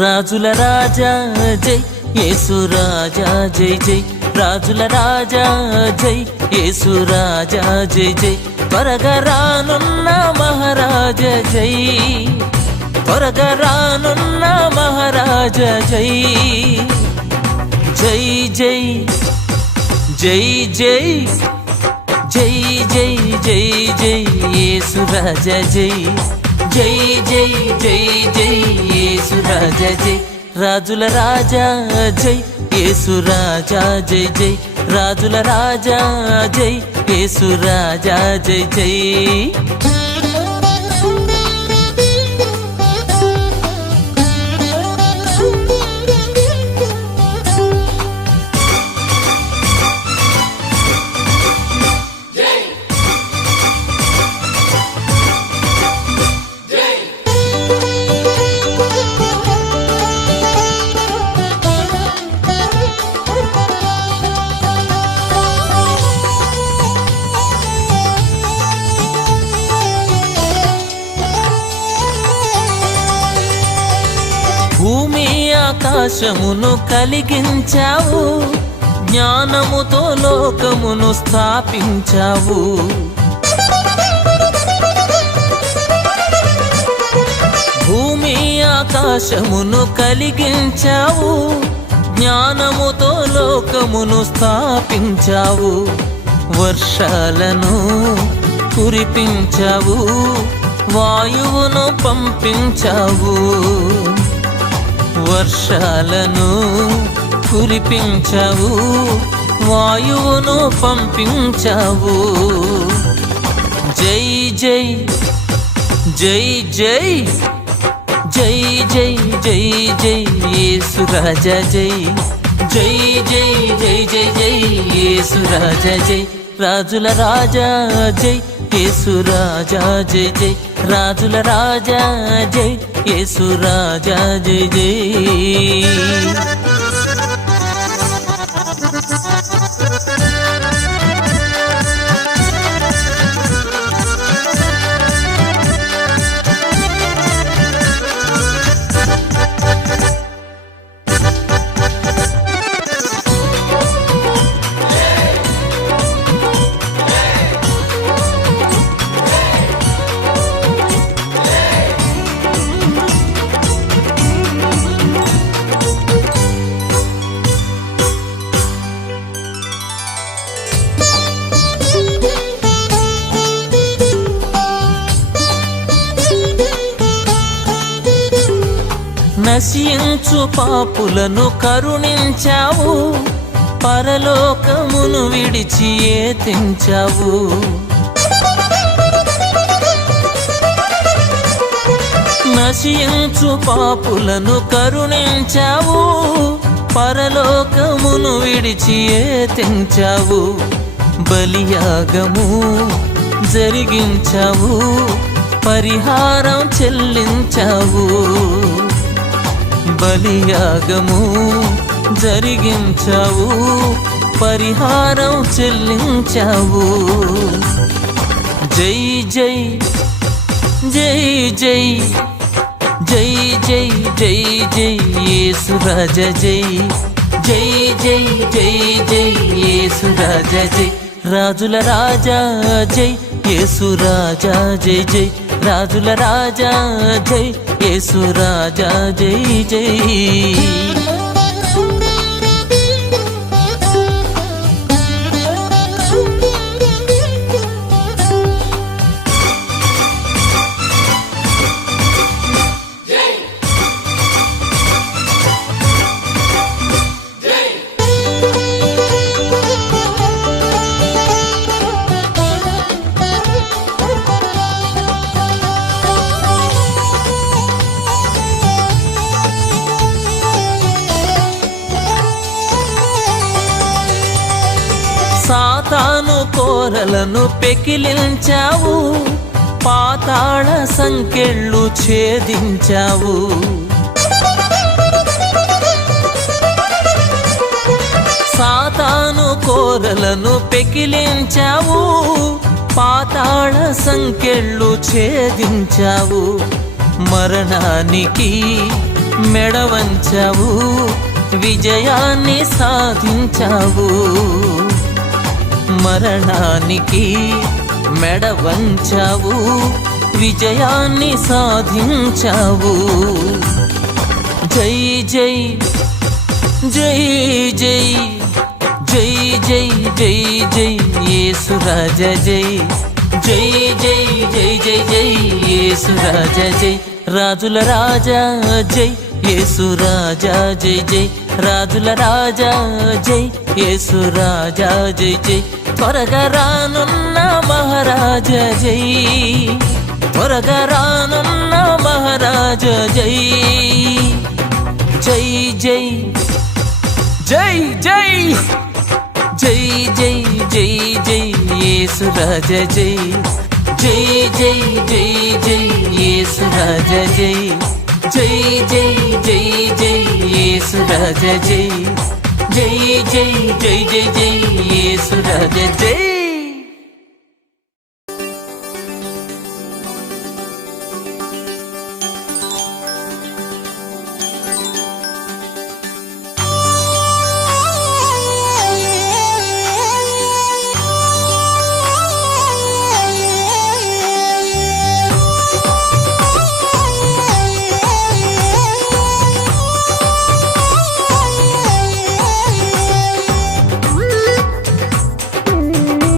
రాజుల రాజా జై యేసు రాజా జై జై రాజుల రాజా జై యేసు రాజా జై జై త్వరగా రానున్న మహారాజ జై త్వరగా రానున్న మహారాజ జై జై జై జై జై జై జై జై జై యేసు రాజా జై జై జై జై జై యేసు రాజా జై రాజుల రాజా జై యేసు రాజా జై జై రాజుల రాజా జై యేసు రాజా జై జై భూమి ఆకాశమును కలిగించావు జ్ఞానముతో లోకమును స్థాపించావు భూమి ఆకాశమును కలిగించావు జ్ఞానముతో లోకమును స్థాపించావు వర్షాలను కురిపించావు వాయువును పంపించావు వర్షాలను కురిపించావు వాయువును పంపించావు జై జై జై జై జై జై జై జై యేసు రాజా జై జై జై జై జై జై యేసు రాజా జై రాజుల రాజా జై యేసు రాజా జై జై రాజుల రాజా జై యేసు రాజా జై జై నశించు పాపులను కరుణించావు పరలోకమును విడిచి ఏతించావు నశించు పాపులను కరుణించావు పరలోకమును విడిచి ఏతించావు బలియాగము జరిగించావు పరిహారం చెల్లించావు బలియాగము జరిగించావు పరిహారం చెల్లించావు జై జై జై జై జై జై జై జై యేసు రాజా జై జై జై జై జై యేసు రాజా జై రాజుల రాజా జై యేసు రాజా జై జై రాజుల రాజా జై యేసు రాజా జై జై సాతాను కోరలను పెకిలించావు పాతాళ సంకెళ్ళు ఛేదించావు సాతాను కోరలను పెకిలించావు పాతాళ సంకెళ్ళు ఛేదించావు మరణానికి మెడ వంచావు విజయాన్ని సాధించావు మరణానికి మెడ వంచావు విజయాన్ని సాధించావు జై జై జై జై జై జై జై జై యేసు రాజా జై జై జై జై జై జై యేసు రాజా జై రాజుల రాజా జై యేసు రాజా జై జై రాజుల రాజా జై యేసు రాజా జై జై త్వరగా రానున్న మహారాజా జై త్వరగా రానున్న మహారాజా జై జై జై జై జై జై జై జై జై యేసు రాజా జై జై జై జై జై యేసు రాజా జై జై జై జై జై యేసు రాజా జై జై జై జై జై జై యేసు రాజా జై